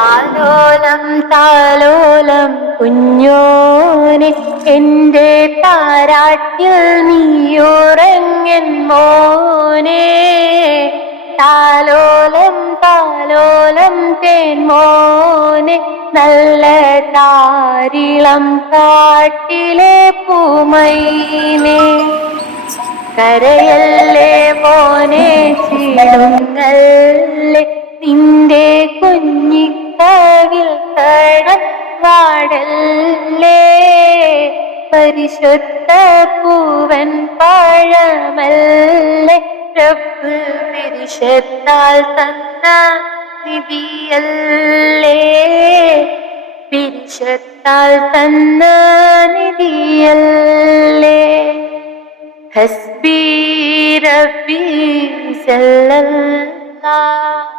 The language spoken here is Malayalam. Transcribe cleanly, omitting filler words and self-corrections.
താലോലം താലോലം കുഞ്ഞോനെ എന്റെ താരാട്ടിൽ നീയുറങ്ങൻ മോനെ. താലോലം താലോലം തേൻമോനെ നല്ല താരിളം കാട്ടിലെ പൂമൈനെ. കരയല്ലേ മോനെ ചിടുങ്ങല്ലേ നിന്റെ കുഞ്ഞിക്കവിൽ കടൽ വാടല്ലേ. പരിശുദ്ധ പൂവൻ പഴമല്ലേ റബ്ബ് പിരിശത്താൽ തന്ന നിധിയല്ലേ. പിരിശത്താൽ തന്ന നിധിയല്ലേ. ഹസ്ബി റബ്ബി സല്ലല്ലാഹ്